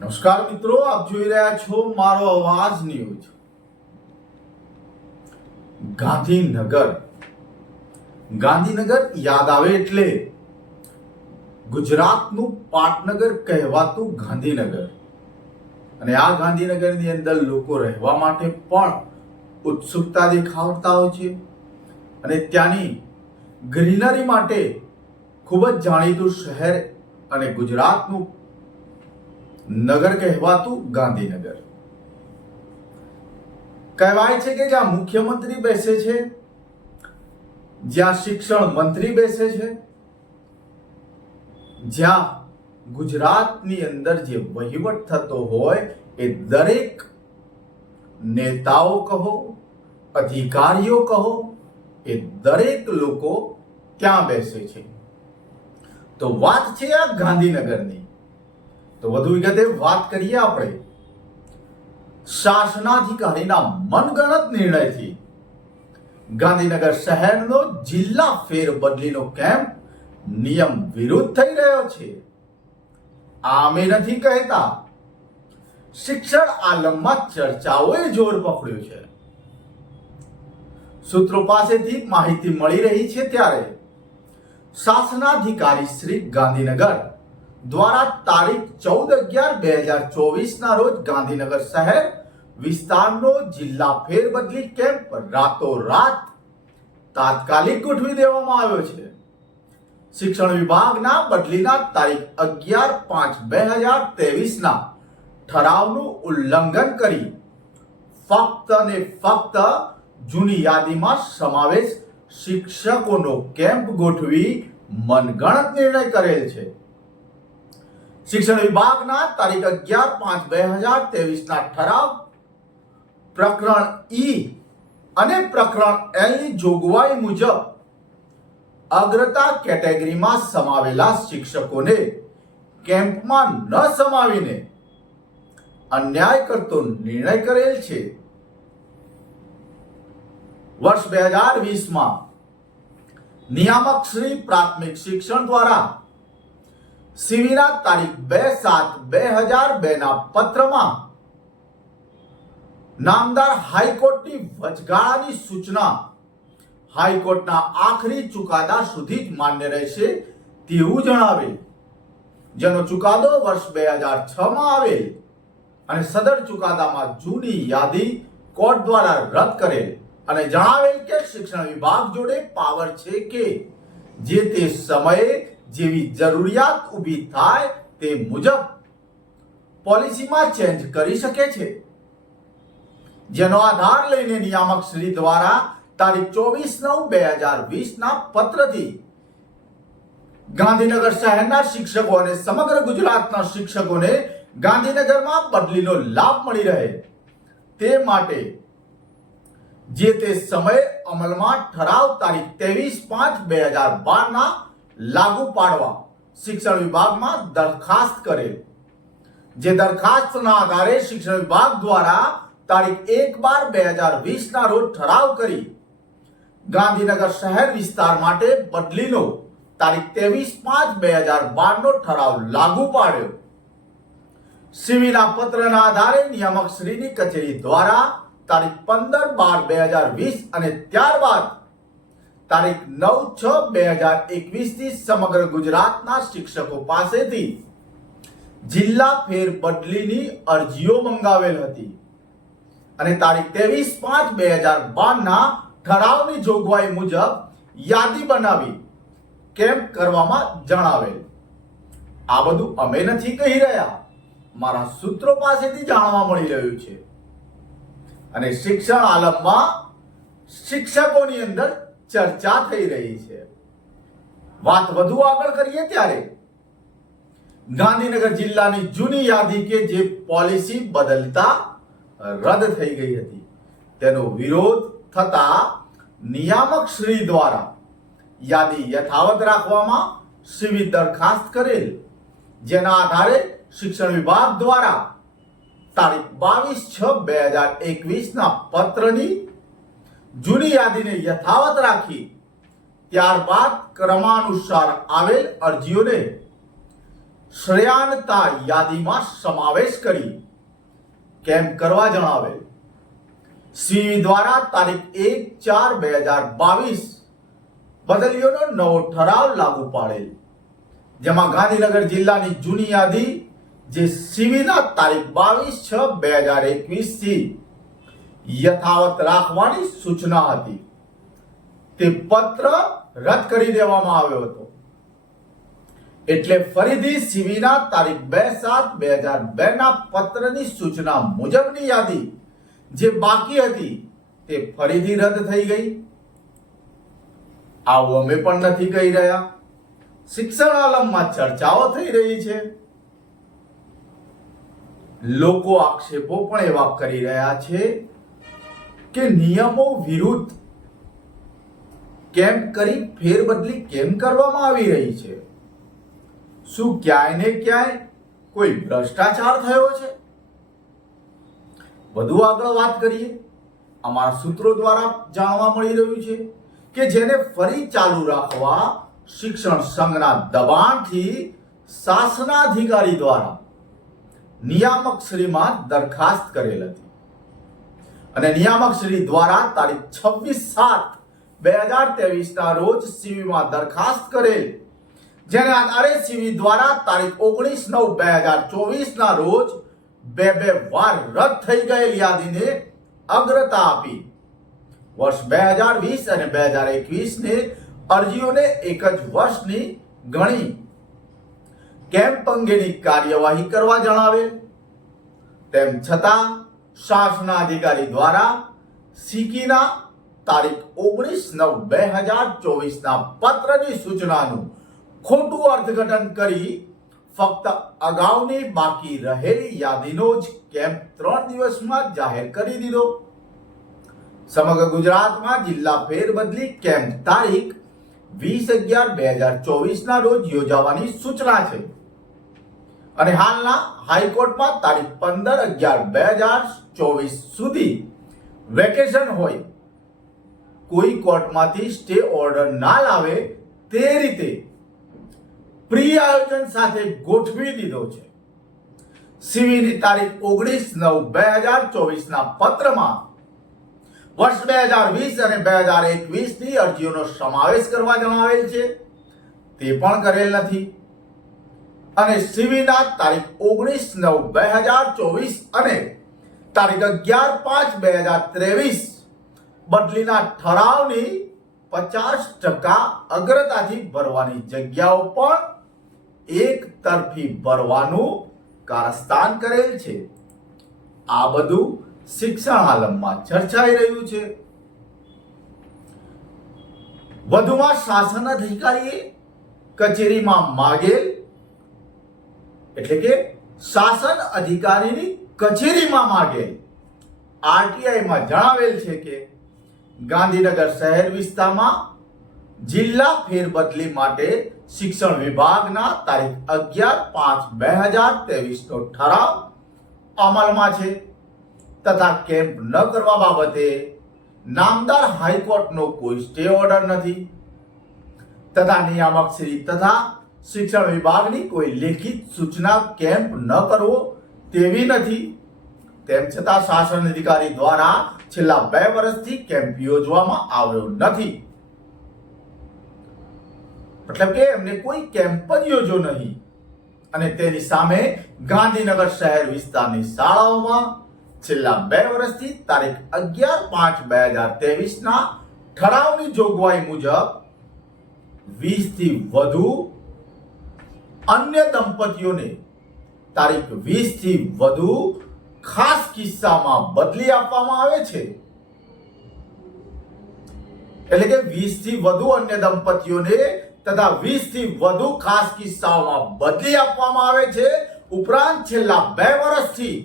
નમસ્કાર મિત્રો, આપ જોઈ રહ્યા છો મારો અવાજ ન્યૂઝ। ગાંધીનગર યાદ આવે એટલે ગુજરાતનું પાટનગર કહેવાતું ગાંધીનગર, અને આ ગાંધીનગરની અંદર લોકો રહેવા માટે પણ ઉત્સુકતા દેખાડતા હોય છે, અને ત્યાંની ગ્રીનરી માટે ખૂબ જ જાણીતું શહેર અને ગુજરાતનું નગર કહેવાતું ગાંધીનગર। કહેવાય છે કે જ્યાં મુખ્યમંત્રી બેસે છે, જ્યાં શિક્ષણ મંત્રી બેસે છે, જ્યાં ગુજરાતની અંદર જે વહીવટ થતો હોય એ દરેક નેતાઓ કહો, અધિકારીઓ કહો, એ દરેક લોકો ત્યાં બેસે છે। તો વાત છે આ ગાંધીનગરની। તો વધુ વિગતે વાત કરીએ આપણે। શાસનાધિકારીના મનગણત નિર્ણયથી ગાંધીનગર શહેરનો જિલ્લા ફેરબદલીનો કેમ્પ નિયમ વિરુદ્ધ થઈ રહ્યો છે। આમે નથી કહેતા, શિક્ષણ આલમમાં ચર્ચાઓએ જોર પકડ્યું છે। સૂત્રો પાસેથી માહિતી મળી રહી છે ત્યારે શાસનાધિકારી શ્રી ગાંધીનગર દ્વારા તારીખ 14/11/2024 ના રોજ ગાંધીનગર શહેર વિસ્તારનો જિલ્લા ફેરબદલી કેમ્પ રાતોરાત તાત્કાલિક ગોઠવી દેવામાં આવ્યો છે। શિક્ષણ વિભાગના બદલીના તારીખ 11/5/2023 ના ઠરાવનું ઉલ્લંઘન કરી ફક્ત અને ફક્ત જૂની યાદીમાં સમાવેશ શિક્ષકોનો કેમ્પ ગોઠવી મનગણત નિર્ણય કરેલ છે। શિક્ષણ વિભાગના તારીખ 11/5/2023 ના ઠરાવ પ્રકરણ ઈ અને પ્રકરણ એલ ની જોગવાઈ મુજબ અગ્રતા કેટેગરીમાં સમાવેલા શિક્ષકોને કેમ્પમાં ન સમાવીને અન્યાય કરતો નિર્ણય કરેલ છે। વર્ષ 2020 માં નિયામક શ્રી પ્રાથમિક શિક્ષણ દ્વારા સીવીના તારીખ 2/7/2002 ના પત્રમાં નામદાર હાઈકોર્ટની વચગાળાની સૂચના હાઈકોર્ટના આખરી ચુકાદા સુધી જ માન્ય રહેશે તેવું જણાવેલ, જેનો ચુકાદો વર્ષ 2006 માં આવેલ, અને સદર ચુકાદામાં જૂની યાદી કોર્ટ દ્વારા રદ કરેલ અને જણાવેલ કે શિક્ષણ વિભાગ જોડે પાવર છે કે જે તે સમયે જેવી જરૂરિયાત ઊભી થાય તે મુજબ પોલિસીમાં ચેન્જ કરી શકે છે, જેનો આધાર લઈને નિયામક શ્રી દ્વારા તારીખ 24/9/2020 ના પત્રથી ગાંધીનગર શહેરના શિક્ષકો અને સમગ્ર ગુજરાતના શિક્ષકોને ગાંધીનગરમાં બદલીનો લાભ મળી રહે તે માટે જે તે સમયે અમલમાં ઠરાવ તારીખ 23/5/2012 ના લાગુ પાડવા શિક્ષણ વિભાગમાં દરખાસ્ત કરેલ, જે દરખાસ્તના આધારે શિક્ષણ વિભાગ દ્વારા તારીખ 1/12/2020 ના રોજ ઠરાવ કરી ગાંધીનગર શહેર વિસ્તાર માટે બદલીનો તારીખ 23/5/2012 નો ઠરાવ લાગુ પાડ્યો। સીવીના પત્રના આધારે નિયામક શ્રીની કચેરી દ્વારા તારીખ 15/12/2020 અને ત્યારબાદ તારીખ 9/6/2021 થી સમગ્ર ગુજરાતના શિક્ષકો પાસેથી જિલ્લા ફેરબદલીની અરજીઓ મંગાવેલ હતી, અને તારીખ 23/5/2012 ના ઠરાવની જોગવાઈ મુજબ યાદી બનાવી કેમ્પ કરવામાં જણાવેલ। આ બધું અમે નથી કહી રહ્યા, મારા સૂત્રો પાસેથી જાણવા મળી રહ્યું છે, અને શિક્ષણ આલમમાં શિક્ષકોની અંદર ચર્ચા થઈ રહી છે। વાત વધુ આગળ કરીએ ત્યારે ગાંધીનગર જિલ્લાની જૂની યાદી કે જે પોલિસી બદલતા રદ થઈ ગઈ હતી તેનો વિરોધ થતા નિયામક શ્રી દ્વારા યાદી યથાવત રાખવામાં સીવી દરખાસ્ત કરેલ, જેના આધારે શિક્ષણ વિભાગ દ્વારા તારીખ 22/6/2021 ના પત્રની જૂની યાદીને યથાવત રાખી ત્યારબાદ ક્રમાનુસાર આવેલ અરજીઓને શ્રેયાનતા યાદીમાં સમાવેશ કરી કેમ્પ કરવા જણાવેલ. સીવી દ્વારા તારીખ 1/4/2022 બદલીઓનો નવો ઠરાવ લાગુ પાડેલ, જેમાં ગાંધીનગર જિલ્લાની જૂની યાદી જે સીવીના તારીખ 22/6/2021 થી યથાવત રાખવાની સૂચના હતી તે પત્ર રદ કરી દેવામાં આવ્યો હતો. એટલે ફરીથી સીવીના તારીખ 2/7/2002 ના પત્રની સૂચના મુજબની યાદી જે બાકી હતી તે ફરીથી રદ થઈ ગઈ. આવું અમે પણ નથી કહી રહ્યા, શિક્ષણ આલમમાં ચર્ચાઓ થઈ રહી છે. લોકો આક્ષેપો પણ એવા કરી રહ્યા છે કે નિયમો વિરુદ્ધ કેમ્પ કરી ફેરબદલી કેમ કરવામાં આવી રહી છે? શું ક્યાંય ને ક્યાંય કોઈ ભ્રષ્ટાચાર થયો છે? વધુ આગળ વાત કરીએ. અમારા સૂત્રો દ્વારા જાણવા મળી રહ્યું છે કે જેને ફરી ચાલુ રાખવા શિક્ષણ સંઘના દબાણથી શાસનાધિકારી દ્વારા નિયામક શ્રીમાં દરખાસ્ત કરેલ હતી અને નિયામક શ્રી દ્વારા તારીખ 26/7/2023 ના રોજ સીવીમાં દરખાસ્ત કરેલ, જેને આધારે સીવી દ્વારા તારીખ 19/9/2024 ના રોજ બે વાર રદ થઈ ગયેલ યાદીને અગ્રતા આપી વર્ષ 2020 અને 2021 ને અરજીઓને એક જ વર્ષની ગણી કેમ્પ અંગેની કાર્યવાહી કરવા જણાવેલ. તેમ છતાં શાસનાધિકારી દ્વારા સીકીના તારીખ 19/9/2024 ના પત્રની સૂચનાનું ખોટું અર્થઘટન કરી ફક્ત અગાઉની બાકી રહેલી યાદીનો જ કેમ્પ 3 દિવસમાં જાહેર કરી દીધો. સમગ્ર ગુજરાતમાં જિલ્લા ફેરબદલી કેમ્પ તારીખ 20/11/2024 ના રોજ યોજાવાની સૂચના છે અને હાલના હાઈકોર્ટમાં તારીખ 15/11/2024 સુધી વેકેશન હોય, કોઈ કોર્ટમાંથી સ્ટે ઓર્ડર ના લાવે તે રીતે પ્રી આયોજન સાથે ગોઠવી દીધો છે. સીવીની તારીખ 19/9/2024 ના પત્રમાં વર્ષ 2020 અને 2021 ની અરજીઓનો સમાવેશ કરવા જણાવેલ છે તે પણ કરેલ નથી અને સીવીના તારીખ 19/9/2024 અને તારીખ 11/5/2023 બદલીના ઠરાવની 50% અગ્રતાથી ભરવાની જગ્યાઓ પણ એક તરફી ભરવાનું કારસ્તાન કરેલ છે. આ બધું શિક્ષણ આલમમાં ચર્ચાઈ રહ્યું છે. વધુમાં શાસન અધિકારીએ કચેરીમાં માગેલ, એટલે કે શાસન અધિકારીની કચેરીમાં માગેલ આરટીઆઈમાં જણાવેલ છે કે ગાંધીનગર શહેર વિસ્તારમાં જિલ્લા ફેરબદલી માટે શિક્ષણ વિભાગના તારીખ 11/5/2023 નો ઠરાવ અમલમાં છે તથા કેમ્પ ન કરવા બાબતે નામદાર હાઈકોર્ટનો કોઈ સ્ટે ઓર્ડર નથી તથા નિયામક શ્રી તથા શિક્ષણ વિભાગની કોઈ લેખિત સૂચના કેમ્પ ન કરવો તેવી નથી. તેમ છતાં શાસન અધિકારી દ્વારા છેલ્લા 2 વર્ષથી કેમ્પ યોજવામાં આવ્યો નથી. મતલબ કે એમને કોઈ કેમ્પ જ યોજ્યો નહીં અને તેની સામે ગાંધીનગર શહેર વિસ્તારની શાળાઓમાં છેલ્લા 2 વર્ષથી તારીખ 11/5/2023 ના ઠરાવની જોગવાઈ મુજબ 20 થી વધુ અન્ય દંપતીઓને તારીખ 20 થી વધુ ખાસ કિસ્સામાં બદલી આપવામાં આવે છે. એટલે કે 20 થી વધુ અન્ય દંપતીઓને તથા 20 થી વધુ ખાસ કિસ્સાઓમાં બદલી આપવામાં આવે છે. ઉપરાંત છેલ્લા 2 વર્ષથી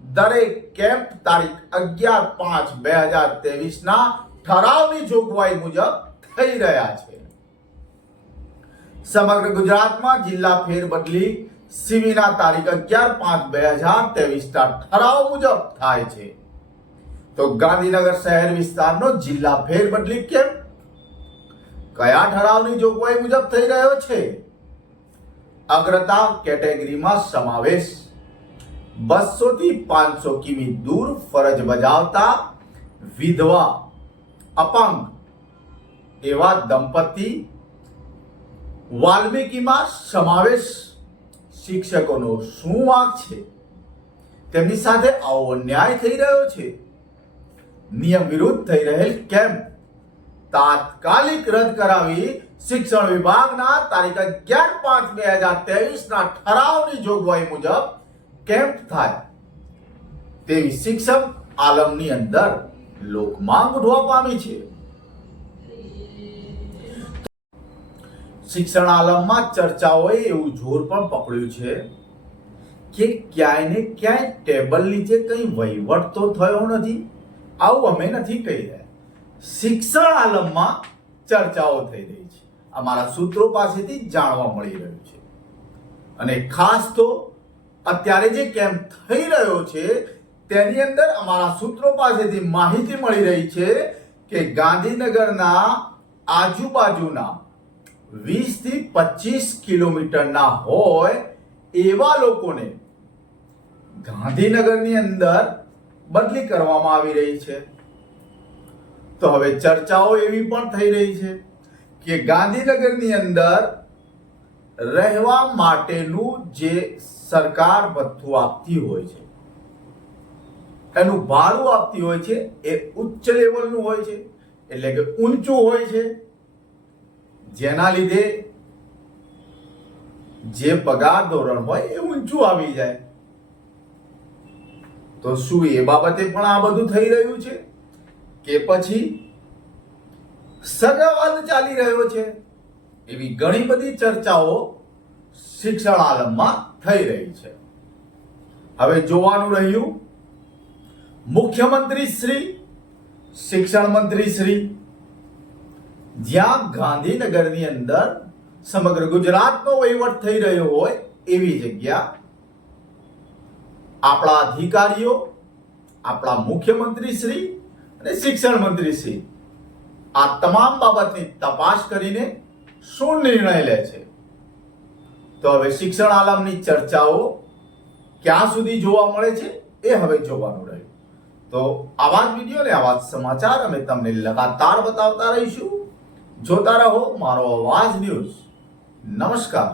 દરેક કેમ્પ તારીખ 11/5/2023 ના ઠરાવની જોગવાઈ મુજબ થઈ રહ્યા છે. સમગ્ર ગુજરાતમાં જિલ્લા ફેરબદલી સીવીના તારીખ 11/5/2023 ના ઠરાવ મુજબ થાય છે. તો ગાંધીનગર શહેર વિસ્તારનો જિલ્લા ફેરબદલી કેમ્પ કયા ઠરાવની જોગવાઈ મુજબ થઈ રહ્યો છે? અગ્રતા કેટેગરીમાં સમાવેશ. 200 થી 500 કિમી દૂર ફરજ બજાવતા વિધવા, અપંગ એવા દંપતી વાલ્મીકીમાં સમાવેશ. શિક્ષકોનો શું વાંક છે? તેમની સાથે આવો અન્યાય થઈ રહ્યો છે. નિયમ વિરુદ્ધ થઈ રહેલ કેમ્પ તાત્કાલિક રદ કરાવી શિક્ષણ વિભાગના તારીખ 11/5/2023 ના ઠરાવની જોગવાઈ મુજબ કેમ્પ થાય તેવી શિક્ષક આલમની અંદર લોકમાંગ ઉઠવા પામી છે. શિક્ષણ આલમમાં ચર્ચાઓએ એવું જોર પણ પકડ્યું છે કે ક્યાંય ને ક્યાંય ટેબલ નીચે કંઈ વહીવટ તો થયો નથી. આવું અમે નથી કહી રહ્યા. શિક્ષણ આલમમાં ચર્ચાઓ થઈ રહી છે. અમારા સૂત્રો પાસેથી જાણવા મળી રહ્યું છે. અને ખાસ તો અત્યારે જે કેમ્પ થઈ રહ્યો છે તેની અંદર અમારા સૂત્રો પાસેથી માહિતી મળી રહી છે કે ગાંધીનગરના આજુબાજુના 20 થી 25 કિલોમીટરના હોય એવા લોકોને ગાંધીનગરની અંદર બદલી કરવામાં આવી રહી છે. તો હવે ચર્ચાઓ એવી પણ થઈ રહી છે કે ગાંધીનગરની અંદર રહેવા માટેનું જે સરકાર ભથ્થું આપતી હોય છે, એનું ભાડું આપતી હોય છે, એ ઉચ્ચ લેવલનું હોય છે, એટલે કે ઊંચું હોય છે, જેના લીધે જે પગાર ધોરણ હોય એ ઊંચું આવી જાય. તો શું એ બાબતે પણ આ બધું થઈ રહ્યું છે કે પછી સગાવાદ ચાલી રહ્યો છે? એવી ઘણી બધી ચર્ચાઓ શિક્ષણ આલમમાં થઈ રહી છે. હવે જોવાનું રહ્યું મુખ્યમંત્રી શ્રી, શિક્ષણ મંત્રી શ્રી, જ્યાં ગાંધીનગરની અંદર સમગ્ર ગુજરાતનો વહીવટ થઈ રહ્યો હોય એવી જગ્યા આપણા અધિકારીઓ, આપણા મુખ્યમંત્રી શ્રી અને શિક્ષણ મંત્રી શ્રી આ તમામ બાબતની તપાસ કરીને શું નિર્ણય લે છે? તો હવે શિક્ષણ આલમની ચર્ચાઓ ક્યાં સુધી જોવા મળે છે એ હવે જોવાનું રહ્યું. તો આવા જ વિડીયો ને આવા જ સમાચાર અમે તમને લગાતાર બતાવતા રહીશું. જોતા રહો મારો અવાજ ન્યૂઝ. નમસ્કાર.